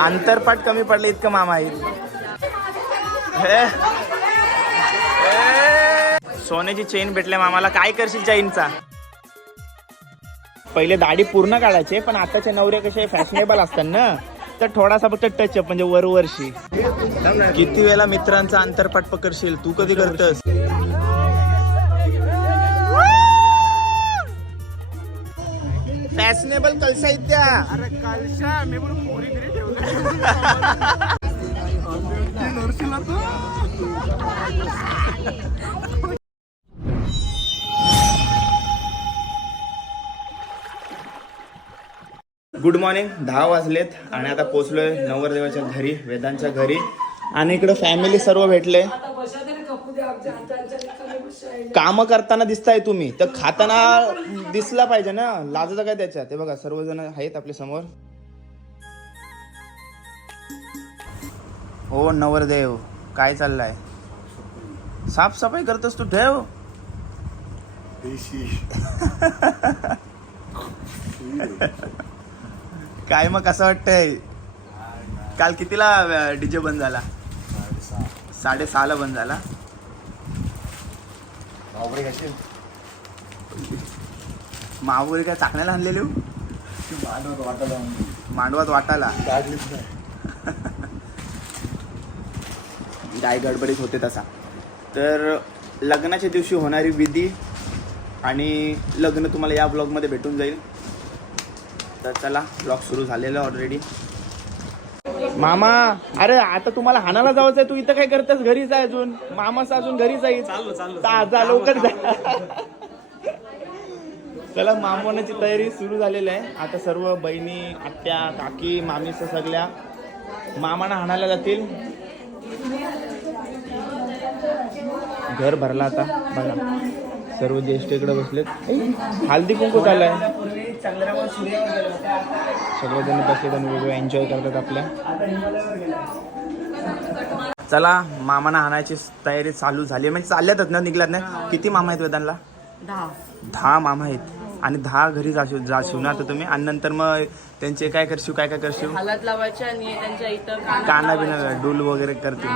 अंतरपाट कमी पडले इतकं मामा आहेत. सोन्याची चेन भेटले मामाला. काय करशील चेनचा? पहिले दाढी पूर्ण काढायचे, पण आताचे नवरे कसे फॅशनेबल असतात ना, तर थोडासा फक्त टच अप म्हणजे वरवर्षी. किती वेळा मित्रांचा अंतरपाट पकडशील तू? कधी करतस? फॅशनेबल कलसा इत्या. अरे कलसा मी पण पोरी घरी ठेवलं. Good morning. 10 वाजलेत आणि आता पोचलोय नवरदेवाच्या घरी, वेदांच्या घरी. आणि इकडं फॅमिली सर्व भेटले. काम करताना दिसताय तुम्ही, तर खाताना दिसला पाहिजे ना, लाजाचं काय त्याच्यात. ते बघा सर्वजण आहेत आपल्या समोर. हो नवरदेव, काय चाललंय? साफसफाई करतोस तू? ठेव. काय मग कसं वाटतंय? काल कितीला डीजे बंद झाला? 6:30ला बंद झाला. मावळी काय चाकण्याला आणलेली? मांडवात वाटाला गाय गडबडीत होते तसा. तर लग्नाच्या दिवशी होणारी विधी आणि लग्न तुम्हाला या ब्लॉगमध्ये भेटून जाईल. तर चला, ब्लॉग सुरू झालेला ऑलरेडी. मामा, अरे आता तुम्हाला हाणाला जायचं आहे, तू इथं काय करतेस? घरीच आहे अजून. मामाच अजून घरीच आहे. जा लवकर जा. चला, मामवण्याची तयारी सुरू झालेली आहे. आता सर्व बहिणी, आत्या, काकी, मामी सगळ्या मामाना हाणायला जातील. घर भरला आता बघा. सर्व ज्येष्ठ इकडे बसलेत. हल्दी कुंकू चाललाय. सगळेजण बसलेत आणि वेगवेगळे एन्जॉय करतात आपल्या. चला, मामाना हाणायची तयारी चालू झाली. म्हणजे चालल्यातच ना, निघलात नाही. किती मामा आहेत वेदांना? 10 मामा आहेत. आणि 10 घरी जाशील ना तर तुम्ही. आणि नंतर मग त्यांचे काय करशील? काय करशील? हालत लावायचे आणि त्यांच्या इथं काना बिना डूल वगैरे करतील.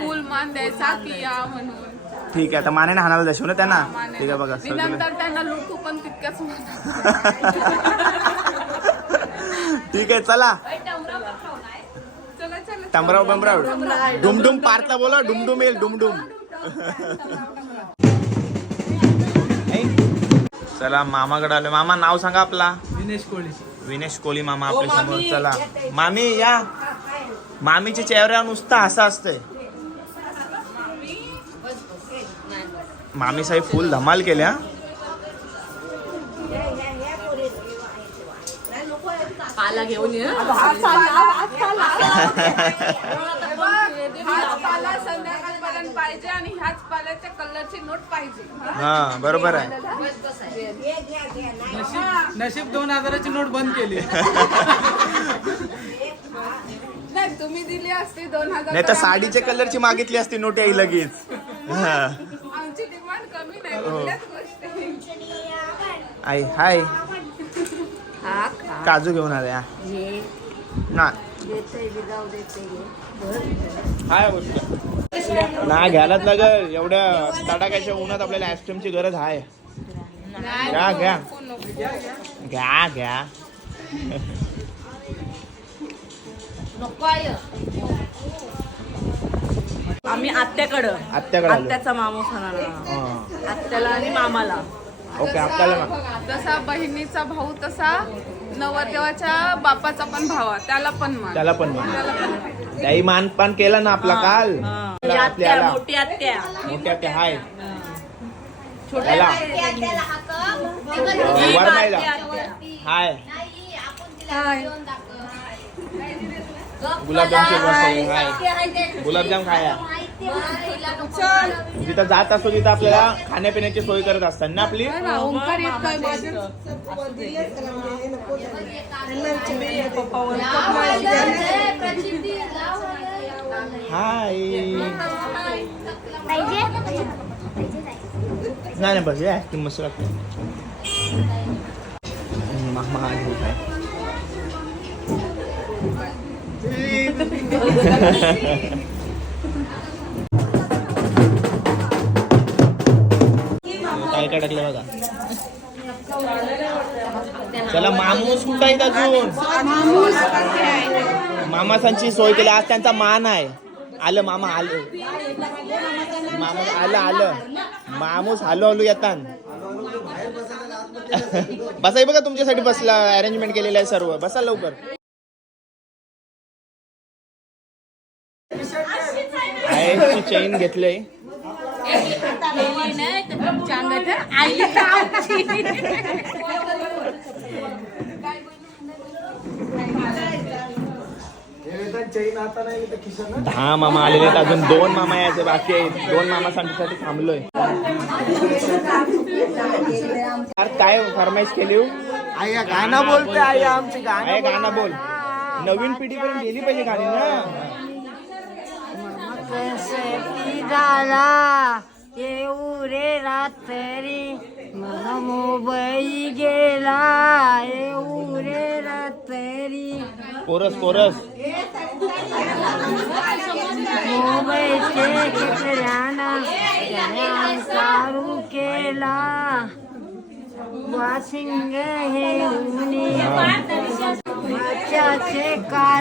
फुल मान द्यायचा की या म्हणून. ठीक आहे, आता मानेने हाणायला जाशील ना त्यांना. ठीक आहे बघा. नंतर त्यांना लुटू पण तितक्याच. ठीक आहे, चला. टमराव बमराव डुमडुम पार्कला बोला. डुमडुम येईल. डुमडुम. चला, मामाकडे आलो. मामा, नाव सांगा आपला. विनेश कोळी. विनेश कोळी मामा आपल्या समोर. चला मामी या. मामीच्या चेहऱ्यावर नुसतं हसा असतंय. मामी साहेब फुल धमाल केल्या. पाला घेऊन ये. संध्याकाळपर्यंत पाहिजे आणि ह्याच पाल्याच्या कलरची नोट पाहिजे. हा बरोबर आहे. नशीब 2000ची नोट बंद केली. नाही, तुम्ही दिली असती 2000. नाही तर साडीच्या कलरची मागितली असती नोट याही लगेच. आमची डिमांड कमी नाही कुठल्याच गोष्टी. आई हाय. काजू घेऊन आल्या ना. हाय गोष्ट ना घ्यायलाच लागल. एवढ्या तडाख्याच्या उन्हात आपल्याला आईस्क्रीमची गरज आहे. घ्या घ्या घ्या घ्या. आम्ही आत्याकडं आत्याचा मामा खाणार. आत्याला आणि मामाला. ओके, आपल्याला ना जसा बहिणीचा भाऊ तसा नवरदेवाच्या बापाचा पण भावा, त्याला पण मान. त्याला पण मान. त्याही मानपान केला ना आपला काल. आपल्याला मोठी आत्या. मोठी आत्या हाय. छोट्या वर नाही हाय. गुलाबजामची हाय. गुलाबजाम खाया. जिथं जात असतो तिथं आपल्याला खाण्यापिण्याची सोय करत असतात ना आपली. हाय. नाही बस या ती मस्त लागते. मामा काय काय टाकलं बघा. चला मामूस कुठं आहेत अजून. मामासांची सोय केली आज त्यांचा मान आहे. आलं मामा आलं. मामा आलं मामूस हलू हलू येतात. बसाई बघा तुमच्यासाठी बसला अरेंजमेंट केलेलं आहे सर्व. बसा लवकर. आईची चेन घेतलंय. दहा मामा आलेले आहेत. अजून 2 मामा यायचे बाकी आहेत. 2 मामा साठी थांबलोय. काय फरमाईश केली. आया गाणं बोलते. आया आमची गाणं बोल. नवीन पिढीपर्यंत गेली पाहिजे गाणी ना. झाला येऊ रे रात्री मला मोबाईल गेला येऊ रे रात्री. पोरस पोरस मोबाईलचे केकऱ्याना सारू केला वाशिंग हे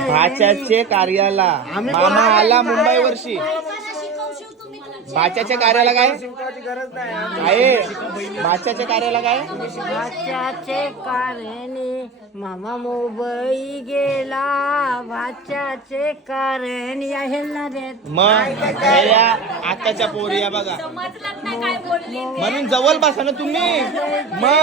भाच्याचे कार्याला मामा आला मुंबई वर्षी. भाच्याच्या कार्याला काय आहे. भाच्याच्या कार्याला काय. भाच्याचे कार्याने मामा मुंबई गेला भाच्याचे कारण मग आताच्या पोरी या बघा. म्हणून जवळ बसा ना तुम्ही. मग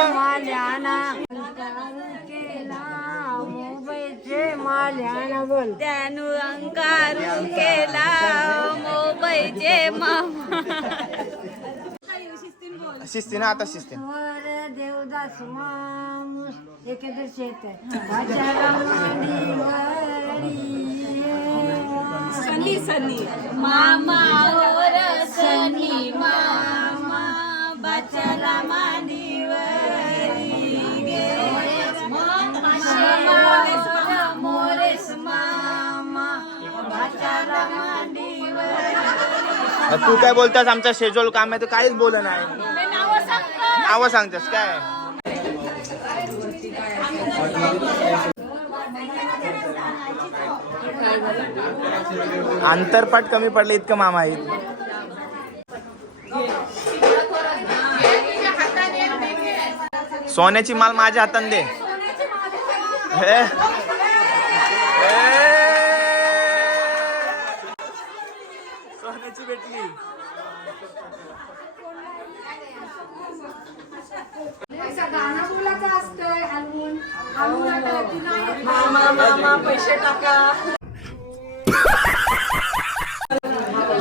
मुंबईचे माल्याना बोल त्यानु अंकार केला मोबाईलचे मामा. शिस्ती ना आता शिस्ती. वर देवदास माणूस एखादं शेत सनी सनी मामा और सनी मामा बचला मांडीवरी गे मोरेस मामा बचला मांडीवरी. तू काय बोलतास. आमचा शेजोल काम आहे तर काहीच बोल नाही. नावं सांगतेस काय. अंतरपाठ कमी पडले इतकं मामा आहेत. सोन्याची माल माझ्या हातात दे. सोन्याची भेटली.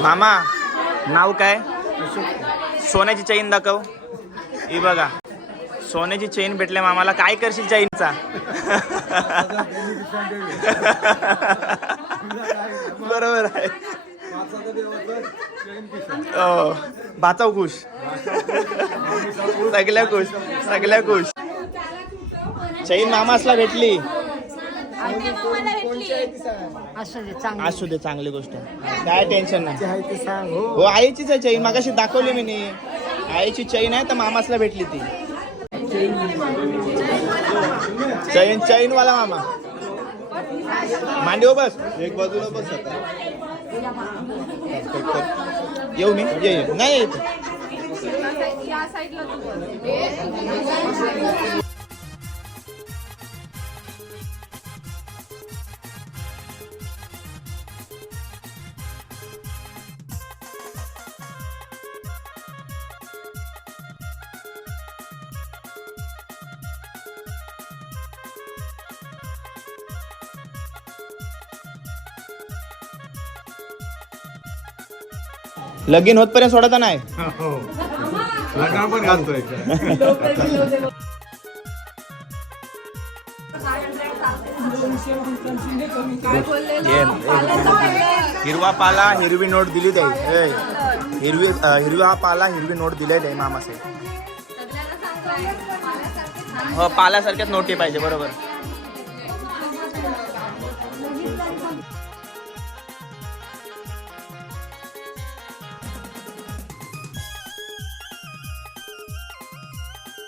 मामा नाव काय. सोन्याची चैन दाखव. ही बघा सोन्याची चेन भेटल्या मामाला. काय करशील चैनचा. बरोबर आहे. भाचाव खुश. सगळ्या खुश सगळ्या खुश. चैन मामासला भेटली. असू दे चांगली गोष्ट. काय टेन्शन नाही. हो आईचीच आहे चैन. मागाशी दाखवली मी. आईची चैन आहे तर मामासला भेटली ती चैन वाला मामा. मांडीव बस. एक बाजूला बस. येऊ मी ये नाही येत. या साईडला लगीन होतपर्यंत सोडता नाही. लग्न पण घालतोय. हिरवा पाला हिरवी नोट दिली त्याही. हिरवा पाला हिरवी नोट दिली त्याही मामासे. हो पाल्यासारख्याच नोटी पाहिजे. बरोबर.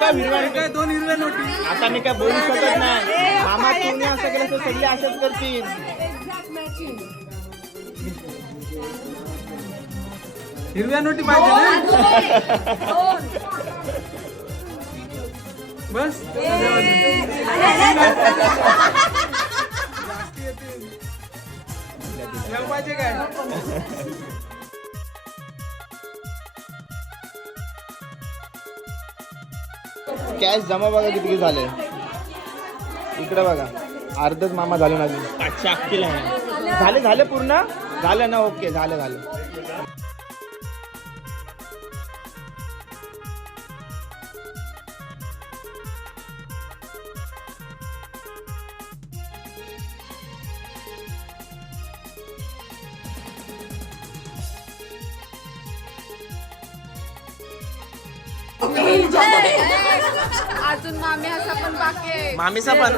काय 2 हिरव्या नोटी. आता मी काय बोलू शकत नाही. मामा तुम्ही असं केलं तर सगळे असंच करतील. हिरव्या नोटी पाहिजे ना. बस जाऊ पाहिजे काय. कॅश जमा बघा किती झाले. इकडे बघा अर्धच मामा झाले ना. 581 आहे. झाले पूर्ण झालं ना. ओके झालं. अजून मामी असा पण बाकी आहे. मामीचा पण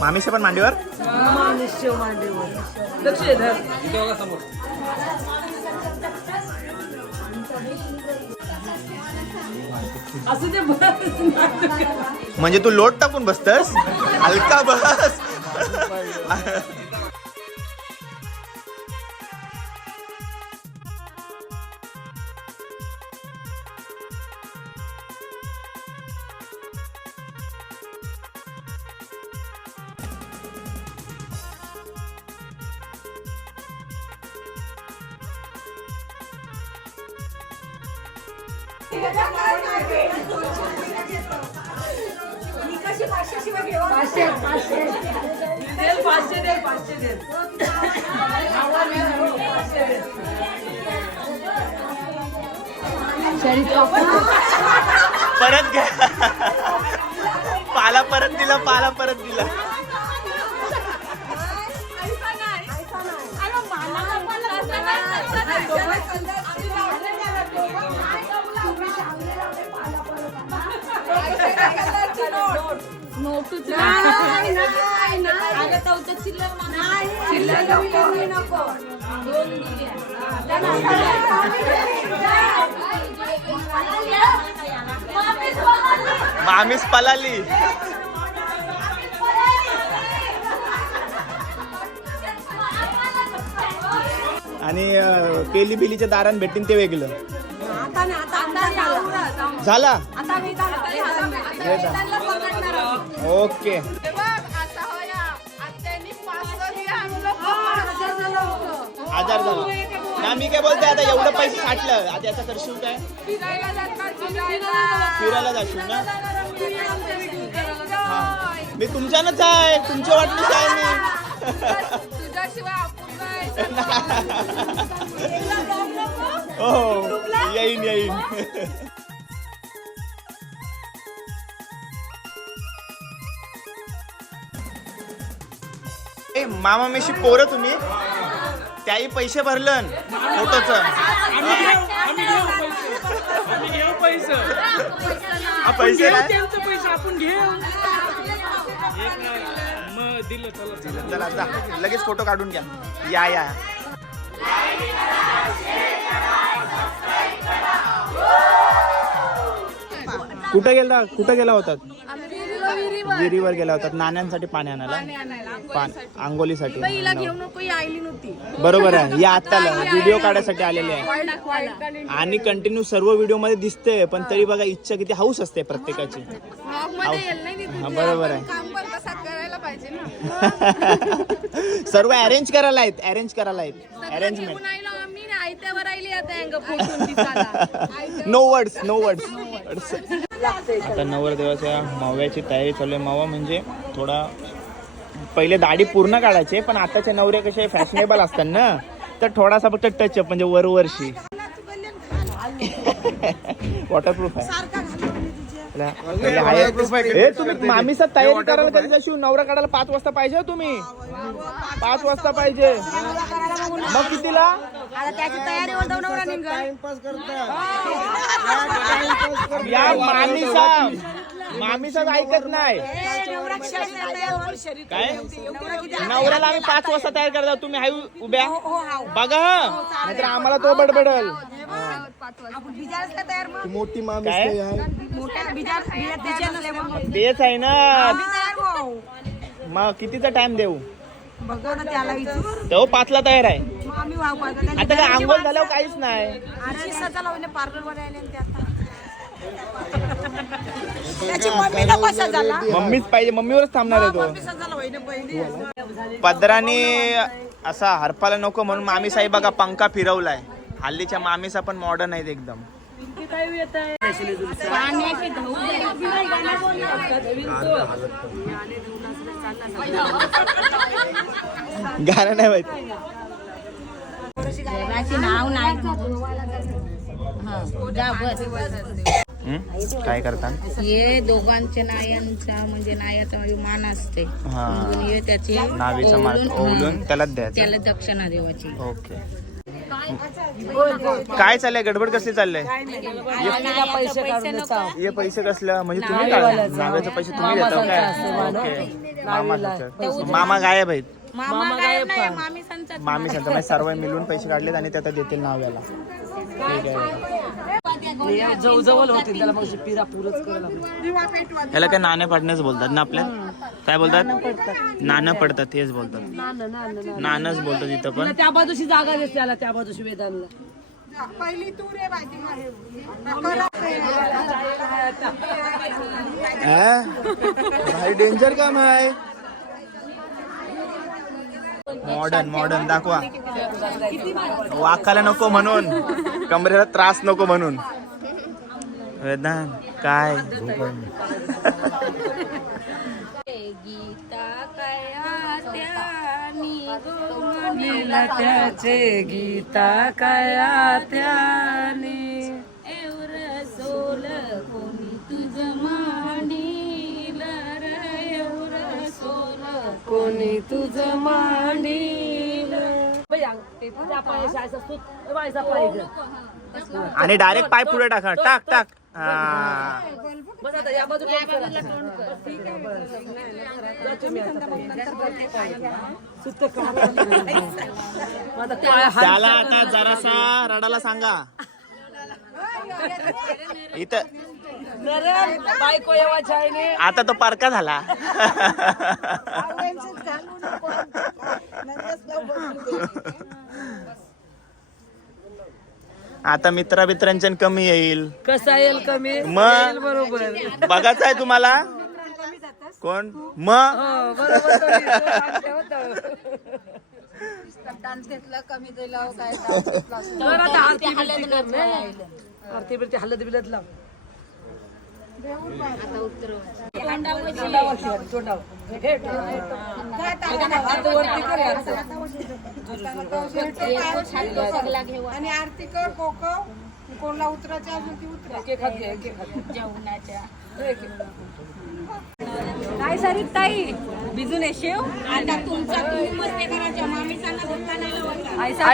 मामीच्या पण मांडीवर. म्हणजे तू लोट टाकून बसतस. हलका बस. परत घ्या. पाला परत दिला. मामीच पलाली. आणि केली बिलीच्या दारान भेटतील ते वेगळं. झाला ओके. आजार झाला ना. मी काय बोलते आता एवढं पैसे साठलं आता याचा करशील काय. फिरायला जाशील ना. मी तुमच्यानच आहे. तुमच्या वाटणीच आहे मी. हो येईन. मामा मेशी पोरं तुम्ही त्याही पैसे भरलं फोटोच. पैसे आपण घेऊ. चला जा लगेच फोटो काढून घ्या. या कुठे गेला होतात. विहिरीवर गेला होतात नाण्यांसाठी पाणी आणायला. आंघोलीसाठी. घेऊ नको आईली नव्हती. बरोबर आहे. या आत्ताला व्हिडिओ काढायसाठी आलेले आहे आणि कंटिन्यू सर्व व्हिडिओ मध्ये दिसते. पण तरी बघा इच्छा किती हाऊस असते प्रत्येकाची. बरोबर आहे. सर्व अरेंज करायला आहेत. अरेंजमेंट. No words. आता नवरदेवाच्या माव्याची तयारी चालू आहे. मावा म्हणजे थोडा पहिले दाढी पूर्ण काढायचे पण आताचे नवरे कसे फॅशनेबल असतात ना तर थोडासा फक्त टच अप म्हणजे वरवरशी. वॉटरप्रूफ आहे. तुम्ही मामीचा तयारी करायला कधी जाशील. नवरा काढायला 5 वाजता पाहिजे. तुम्ही 5 वाजता पाहिजे. मग कितीला या मामीचा ऐकत नाही. काय नवऱ्याला आम्ही 5 वाजता तयार करतो, तुम्ही हाय उभ्या बघा, नाहीतर आम्हाला तो बडबडल. मोठी मामी काय? आहे. तेच आहे ना, मग कितीचा टाइम देऊ? तो 5ला तयार आहे. आता काय आंघोळ झाल्यावर काहीच नाही. मम्मीच पाहिजे, मम्मीवरच थांबणार आहे तो. पदराने असा हरपाला नको म्हणून मामी साहेब बघा पंखा फिरवलाय. हल्लीच्या मामीसा पण मॉडर्न आहेत एकदम. गाणं नाही माहिती. काय करता? हे दोघांच्या नायांचा म्हणजे नायाचा मान असते, हा. म्हणून हे त्याचे नावीचा मान ओवलून त्यालाच द्यायचं. त्याला दक्षिणा देवाची. ओके. काय चाललंय, गडबड कसली चाललंय? हे पैसे कसलं म्हणजे तुम्ही काढा? नाव्याचे पैसे तुम्ही देता काय? ओके. मामा गायब आहेत. मामा गायब नाही, मामी संचात. मामी सांगता म्हणजे सर्व मिळून पैसे काढलेत आणि त्यात देतील नाव्याला. ठीक आहे. याला काय नाणे पडण्याच बोलतात ना आपल्या? काय बोलतात? नाणं पडतात, तेच बोलतात. नाणंच बोलतात इथं पण. त्या बाजूशी जागा देते त्याला, त्या बाजूशी वेदांना. भाई डेंजर काम आहे. मॉडर्न दाखवा. वाकायला नको म्हणून, कमरेला त्रास नको म्हणून. वेदांत काय गीता कया त्यानी त्याचे गीता कया त्याने एवढं सोल कोणी तुझ मांडील एवढं सोल कोणी तुझ मांडील. आणि डायरेक्ट पाय पुढे टाका. टाक टाक. हा. बस आता या बाजूला त्याला आता जरासा रडायला सांगा. इथं बायको येवाच्या आईने आता तो पारका झाला. आता मित्रांच्या कमी येईल. कसा येईल कमी मग बरोबर बघायचं आहे तुम्हाला कोण मग आरती बिरती हलत बिलत लाव. आणि आरती कर कोको कोणला उतरायचं अजून ती उतरा. जेवणाच्या काय सरित ताई भिजून शेव. आता तुमचा तुम्ही मस्ती करायच्या, मामीचा ना धक्का नाही लावायचा.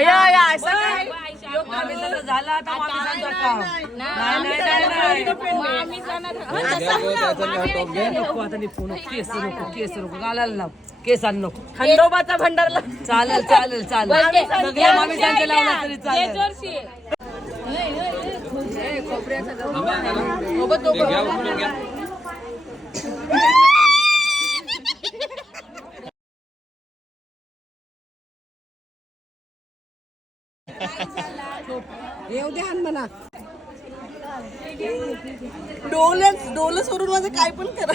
झाला आता मामीचा काम. नको आता नको केस नको गालाला लाव. केसांना नको. खंडोबाचा भंडारला चालेल चालेल चालेल. सगळ्या मामीसांच्या लावला तरी चालेल. येऊ द्या म्हणा. डोलं सोडून माझं काय पण करा.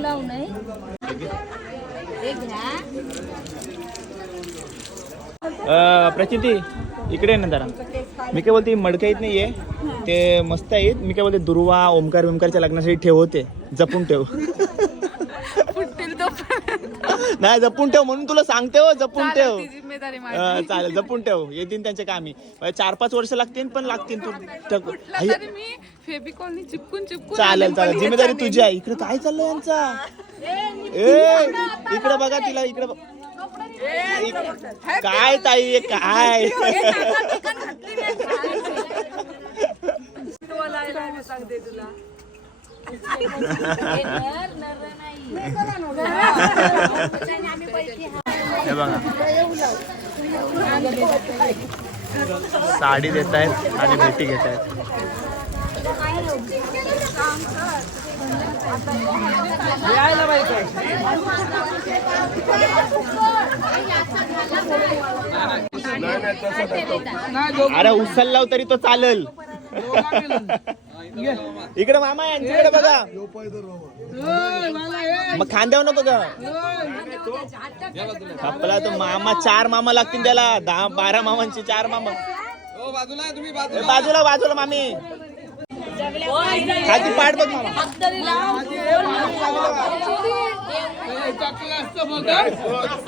लावू नाही प्रचिती इकडे ना जरा. मी काय बोलते मडका येत नाहीये ते मस्त आहेत. मी काय बोलते दुर्वा ओमकार विमकारच्या लग्नासाठी ठेवते, जपून ठेव. नाही जपून ठेव म्हणून तुला सांगते हो, जपून ठेव. जिम्मेदारी चालेल जपून ठेव. येतील त्यांच्या कामी. 4-5 वर्ष लागतील पण लागतील. तरी मी फेबिकॉलनी चिपकून चालेल चालेल जिम्मेदारी तुझी आहे. इकडे काय चाललंय यांचा? ए इकडे बघा तिला, इकडे काय ताई काय सांगते तुला हे बघा साडी देत आहेत आणि भेटी घेत आहेत. यायला पाहिजे. अरे उचलला तरी तो चालेल. इकडे मामा यांच्याकडे बघा. मग खांद्यावर नको का आपला तो मामा. 4 मामा लागतील त्याला. 10-12 मामांची 4 मामा. बाजूला बाजूला मामी खाती पाठ बघ मामा.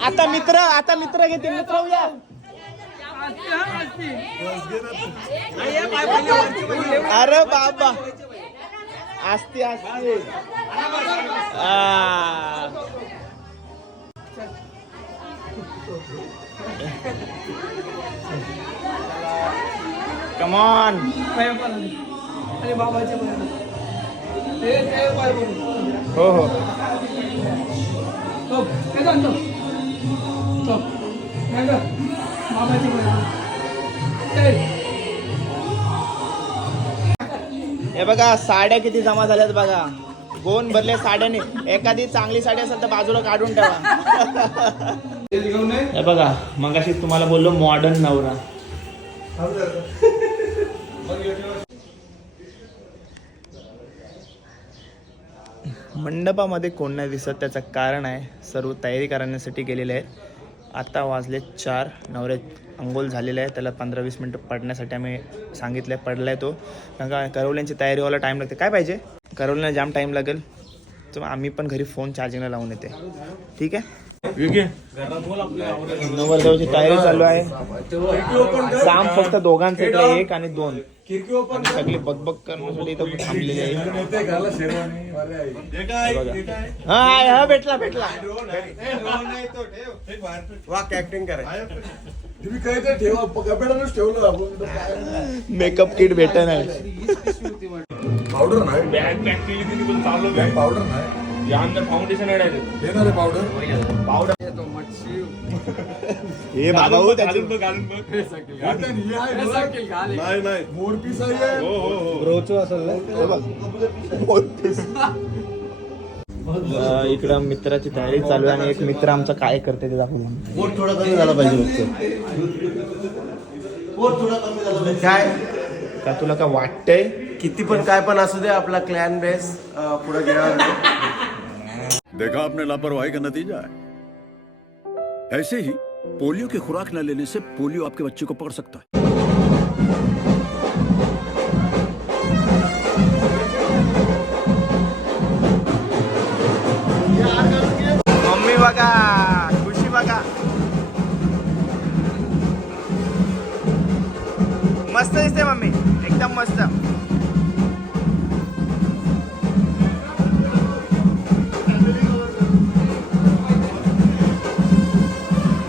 आता मित्र घेतील. मित्र उद्या अरे बाबा असते कमॉन. अरे बाबाचे हो हो हे बघा साड्या किती जमा झाल्यात बघा. गोन भरले साड्याने. एखादी चांगली साडी असेल तर बाजूला काढून ठेवा. हे बघा मगाशी तुम्हाला बोललो मॉडर्न नवरा. मंडपामध्ये कोण नाही दिसत. त्याचं कारण आहे सर्व तयारी करण्यासाठी गेलेले आहेत. आता वाजले 4. नवरे अंघोळ झालेलं आहे. त्याला 15-20 मिनटं पडण्यासाठी आम्ही सांगितलं आहे. पडला आहे तो. कारण का करवल्यांची तयारी व्हायला टाईम लागते. काय पाहिजे करवल्यांना जाम टाईम लागेल. तर आम्ही पण घरी फोन चार्जिंगला लावून येते. ठीक आहे. नवरदेवाची तयारी चालू आहे. काम फक्त दोघांचं 1 आणि 2 सगळे बकबक करण्यासाठी इथं थांबलेले आहे. हा भेटला ऍक्टिंग करायचं तुम्ही काय ते ठेवा कपड्यानंच ठेवलं आपण. मेकअप किट भेट नाही. पावडर नाही. बॅग पावडर नाही. फाउंडेशन देणार आहे पावडर. हे बाबा हो त्याची नाही नाही मोरपीस आहे. ब्रोचो असेल ना. इकडं मित्राची तयारी चालू आहे आणि एक मित्र आमचा काय करते ते दाखवू. पोट थोडा कमी झाला पाहिजे. पोट थोडा कमी झाला पाहिजे. काय का तुला काय वाटतंय. किती पण काय पण असू दे आपला क्लॅन बेस पुढे गेला. देखा आपने लापरवाही का नतीजा है. ऐसे ही पोलियो की खुराक न लेने से पोलियो आपके बच्चे को पकड़ सकता है. मम्मी बघा खुशी बघा. मस्त दिसते मम्मी एकदम मस्त.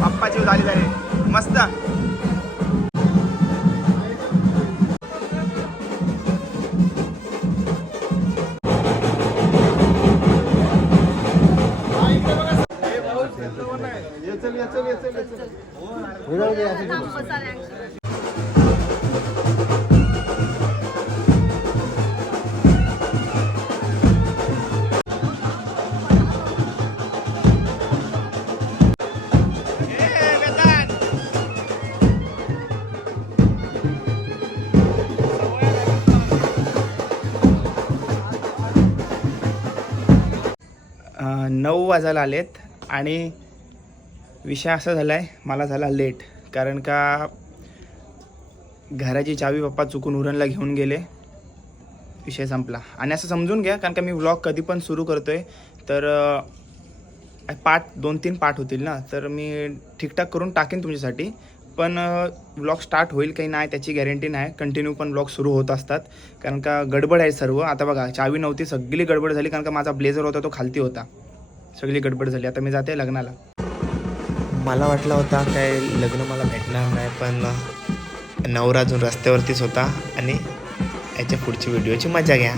पप्पाची झाली मस्त. नऊ वाजायला आलेत आणि विषय असा झाला आहे. मला झाला लेट कारण का घराची चावी पप्पा चुकून उरणला घेऊन गेले. विषय संपला. आणि असं समजून घ्या कारण का मी व्लॉग कधी पण सुरू करतो आहे तर 2-3 पार्ट होतील ना. तर मी ठीकठाक करून टाकेन तुमच्यासाठी. पण व्लॉग स्टार्ट होईल काही नाही त्याची गॅरंटी नाही. कंटिन्यू पण व्लॉग सुरू होत असतात कारण का गडबड आहे सर्व. आता बघा चावी नव्हती सगळी गडबड झाली कारण का माझा ब्लेझर होता तो खालती होता. सगळी गडबड झाली. आता मी जाते लग्नाला. मला वाटलं होता काय लग्न मला भेटणार नाही पण नवरा अजून रस्त्यावरतीच होता आणि याच्या पुढची व्हिडिओची मजा घ्या.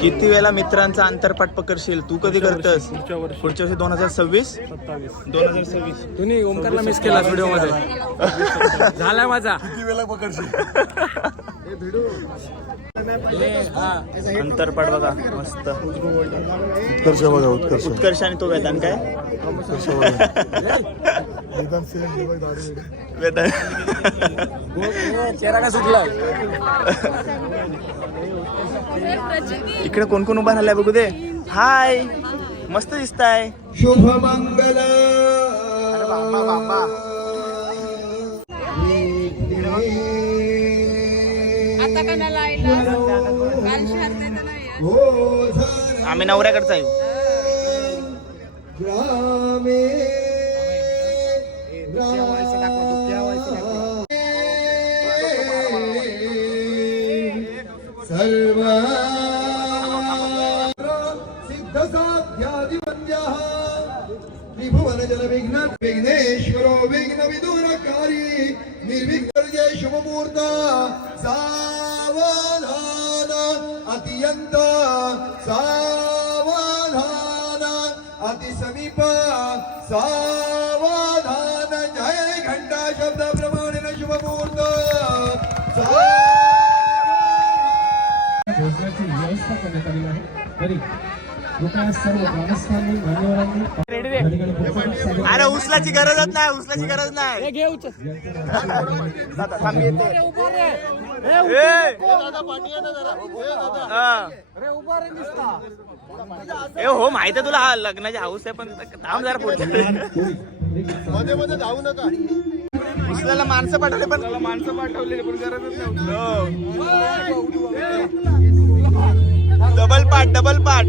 किती वेळा मित्रांचा अंतरपाठ पकडशील तू? कधी करतस? पुढच्या वर्षी 2026 2026. तुम्ही ओमकारला मिस केला व्हिडिओ मध्ये. झाला माझा. किती वेळा पकडशील? अंतरपाठ बघा मस्त. उत्कर्ष बघा, उत्कर्ष. उत्कर्ष आणि तो वेदांत काय वेदांत चेहरा का सुटला. इकडे कोण कोण उभा राहिलाय बघू दे. हाय, मस्त दिसताय. शुभ मंगल. आता कणाला आईला काल शहर देत नाही. आम्ही नवऱ्याकडचा आहे. सर्व सिद्ध साध्यादिवंद्यः त्रिभुवन जल विघ्न विघ्नेश्वरो विघ्न विदूरकारी निर्विघ्न शुभमुहूर्त सावधान अत्यंत सावधान अतिसमीप सावधान. जय घंटा शब्द प्रमाणे शुभमुहूर्त. भोजनाची व्यवस्था करण्यात आलेली आहे. तरी कृपया सर्व ग्रामस्थांनी मान्यवरांनी अरे उचलाची गरजच नाही, उचलाची गरज नाही. हो माहिती आहे तुला, हा लग्नाची हाऊस आहे, पण थांब जरा पुढे. मध्ये मध्ये जाऊ नका. उचलायला माणसं पाठवले, पण माणसं पाठवले पण गरजच नव्हती. डबल पाठ, डबल पाठ.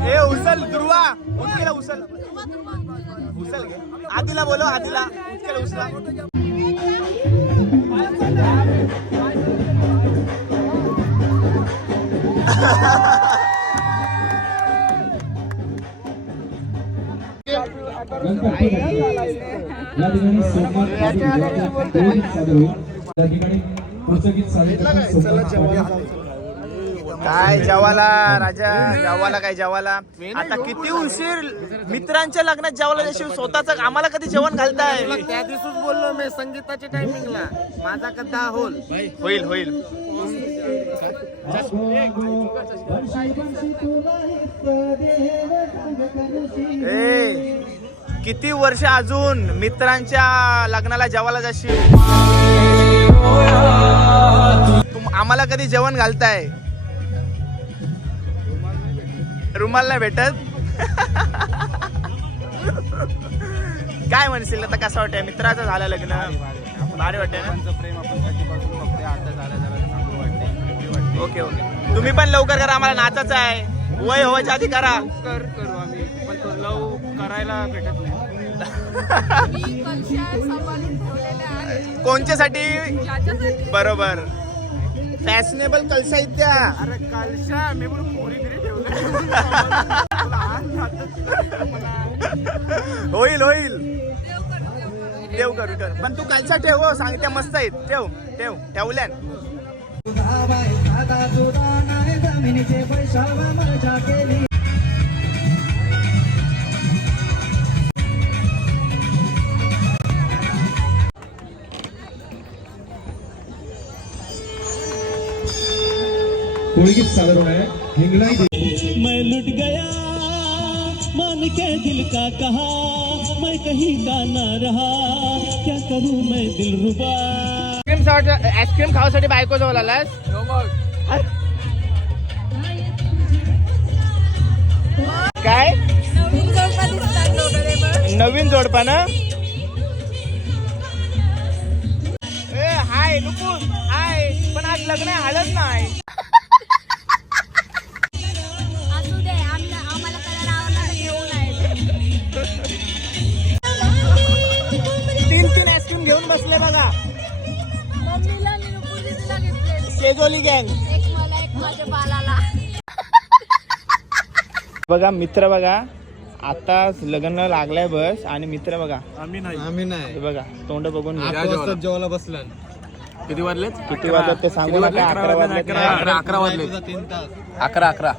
हे उचल ध्रुवा, उचल उचल उचल घे. आदिला बोलो, आदिला उचल उचला. या ठिकाणी सोमवार या ठिकाणी पुढचं गीत सादर. काय जेवाला राजा, जेवाला काय जेवाला. आता किती उशीर मित्रांच्या लग्नात जेवायला जाशील, स्वतःच आम्हाला कधी जेवण घालताय. त्या दिवशीच बोललो मी संगीताच्या टायमिंगला माझा कदा होईल. होईल होईल. किती वर्ष अजून मित्रांच्या लग्नाला जेवायला जाशील. आम्हाला कधी जेवण घालताय. रुमाल नाही भेटत. काय म्हणशील आता, कसं वाटतंय मित्राचं झालं लग्न? भारी वाटतंय ना? प्रेम आपण कधीपासून बघतोय, आता झालं जरा चांगलं वाटतंय. Okay okay. तुम्ही पण लवकर करा, आम्हाला नाचायचं आहे. वय व्हायच्या आधी करा. करू आम्ही, पण तो लव करायला भेटत नाही. मी कलशा सांभाळून ठेवलेल्या आहेत. कोणच्यासाठी? याच्यासाठी बरोबर, फॅशनेबल कलशा आहेत त्या. अरे कालशा मी पण पोरी तरी ठेवलं. होईल होईल, ठेव करू कर. पण तू कलशा ठेव हो, सांग त्या मस्त आहेत. ठेव ठेव ठेवल्यान. कोळगीत सादर होणार आहे हिंगलाई मैं लुट गया मान के दिल का कहा मैं कहीं का ना रहा क्या करूं मैं दिलरुबा. आईस्क्रीम खावासाठी बायको जवळ आलास? काय नवीन जोडपा ना? हाय नुपूस, हाय. पण आज लग्न आहे, हळद नाही. असू दे, आम्हाला कलर आवडला घेऊन आहे. 3 आईस्क्रीम घेऊन बसले बघा. मम्मीला निरुपूर दिदीला घेतले. शेजोली गँग. एक मला, एक माझ्या बालाला. बघा मित्र बघा, आता लग्न लागलाय बस. आणि मित्र बघा, आम्ही नाही. हे बघा तोंड बघून घे. जेवायला बसला. किती वाजलेत? किती वाजत ते सांगू नका. 11 वाजले. 11 वाजले. 3 तास. 11.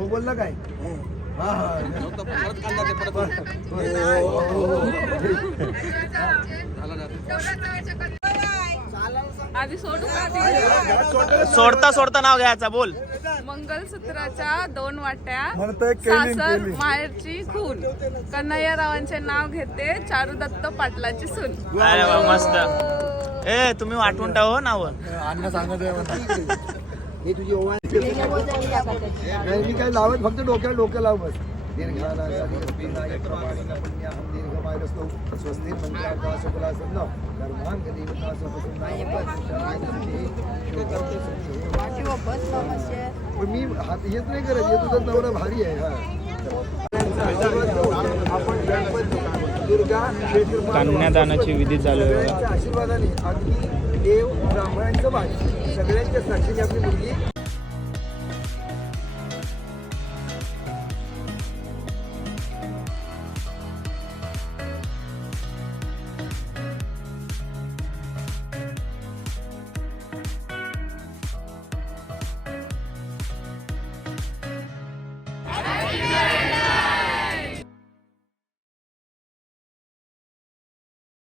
हो बोलला काय हा हा आधी सोडू का? सोडता सोडता नाव घ्यायचा बोल. मंगलसूत्राच्या 2 वाट्या, म्हणतोय केली, सासर केली. माहेरची खून, कन्हैयारावांचे नाव घेते चारुदत्त पाटलाची सून. अरे वा मस्त. ए तुम्ही वाटून टाव नाव. अन्न सांगत हे तुझी ओवाळ नाही मी काय लावत फक्त डोकं लाव बस. मी हात येत नाही करत हे तुझा नवरा भारी आहे. आपण दुर्गा कन्यादानाची विधी चालू आहे. आशीर्वादाने अगदी देव ब्राह्मणांचं भाषण सगळ्यांच्या साक्षीने आपली मुलगी